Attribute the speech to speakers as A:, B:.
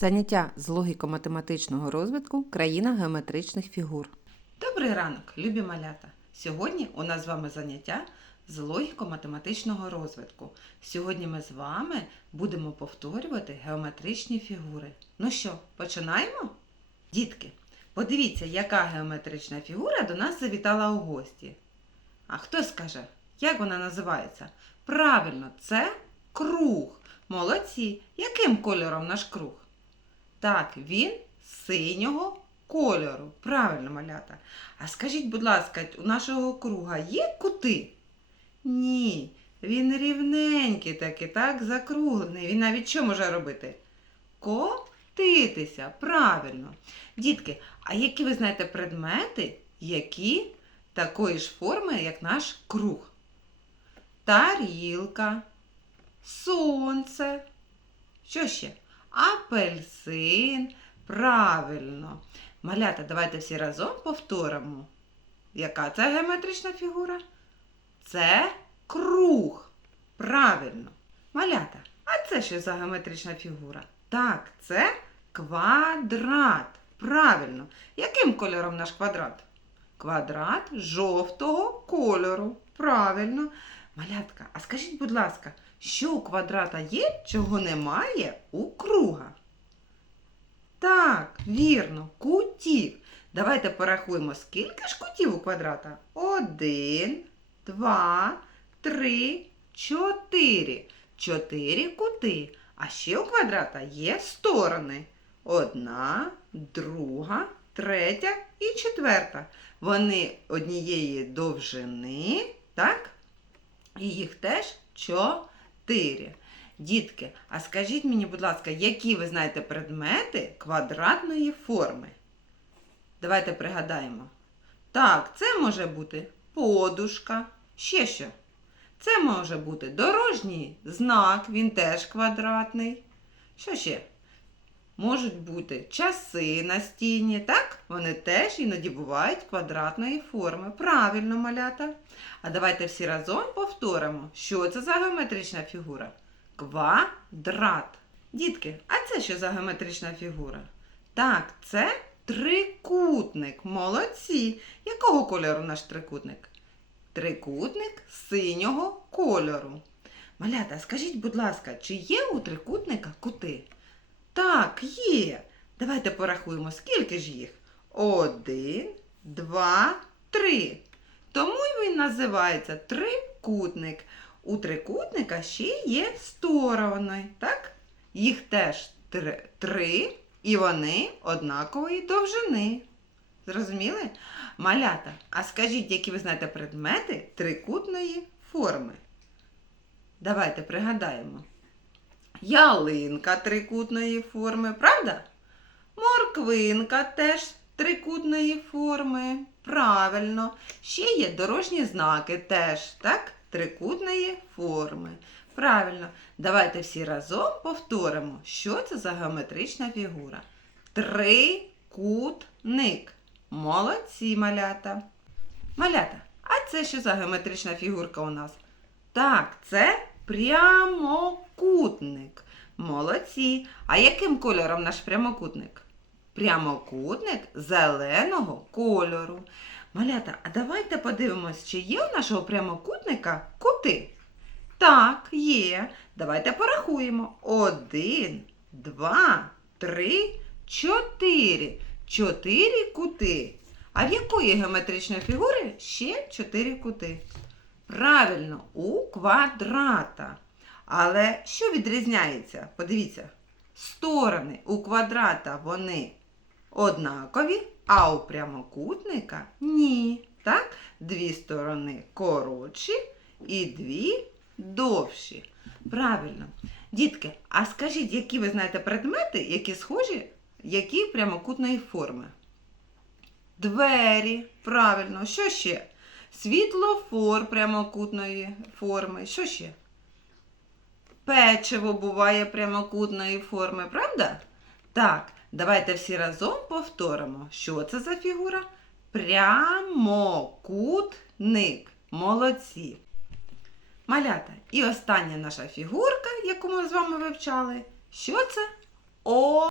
A: Заняття з логіко-математичного розвитку країна геометричних фігур.
B: Добрий ранок, любі малята! Сьогодні у нас з вами заняття з логіко-математичного розвитку. Сьогодні ми з вами будемо повторювати геометричні фігури. Ну що, починаємо? Дітки, подивіться, яка геометрична фігура до нас завітала у гості. А хто скаже, як вона називається? Правильно, це круг. Молодці. Яким кольором наш круг? Так, він синього кольору. Правильно, малята. А скажіть, будь ласка, у нашого круга є кути? Ні, він рівненький такий, так, закруглений. Він навіть що може робити? Котитися, правильно. Дітки, а які ви знаєте предмети, які такої ж форми, як наш круг? Тарілка, сонце. Що ще? Апельсин. Правильно. Малята, давайте всі разом повторимо. Яка це геометрична фігура? Це круг. Правильно. Малята, а це що за геометрична фігура? Так, це квадрат. Правильно. Яким кольором наш квадрат? Квадрат жовтого кольору. Правильно. Малятка, а скажіть, будь ласка, що у квадрата є, чого немає у круга? Так, вірно, кутів. Давайте порахуємо, скільки ж кутів у квадрата? Один, два, три, чотири. Чотири кути. А ще у квадрата є сторони. Одна, друга, третя і четверта. Вони однієї довжини, так? І їх теж чотири. Дітки, а скажіть мені, будь ласка, які ви знаєте предмети квадратної форми? Давайте пригадаємо. Так, це може бути подушка. Ще що? Це може бути дорожній знак, він теж квадратний. Що ще? Можуть бути часи на стіні, так? Вони теж іноді бувають квадратної форми. Правильно, малята. А давайте всі разом повторимо, що це за геометрична фігура. Квадрат. Дітки, а це що за геометрична фігура? Так, це трикутник. Молодці. Якого кольору наш трикутник? Трикутник синього кольору. Малята, скажіть, будь ласка, чи є у трикутника кути? Так, є. Давайте порахуємо, скільки ж їх? Один, два, три. Тому й він називається трикутник. У трикутника ще є сторони, так? Їх теж три, і вони однакової довжини. Зрозуміли? Малята, а скажіть, які ви знаєте предмети трикутної форми? Давайте пригадаємо. Ялинка трикутної форми, правда? Морквинка теж трикутної форми. Правильно. Ще є дорожні знаки теж, так? Трикутної форми. Правильно. Давайте всі разом повторимо, що це за геометрична фігура. Трикутник. Молодці малята. Малята, а це що за геометрична фігурка у нас? Так, це прямокутник. Молодці. А яким кольором наш прямокутник? Прямокутник зеленого кольору. Малята, а давайте подивимось, чи є у нашого прямокутника кути. Так, є. Давайте порахуємо. Один, два, три, чотири. Чотири кути. А в якої геометричної фігури ще чотири кути? Правильно, у квадрата. Але що відрізняється? Подивіться, сторони у квадрата вони однакові, а у прямокутника ні. Так? Дві сторони коротші і дві довші. Правильно. Дітки, а скажіть, які ви знаєте предмети, які схожі, які прямокутної форми? Двері, правильно, що ще? Світлофор прямокутної форми. Що ще? Печиво буває прямокутної форми, правда? Так, давайте всі разом повторимо, що це за фігура? Прямокутник. Молодці. Малята. І остання наша фігурка, яку ми з вами вивчали. Що це? О.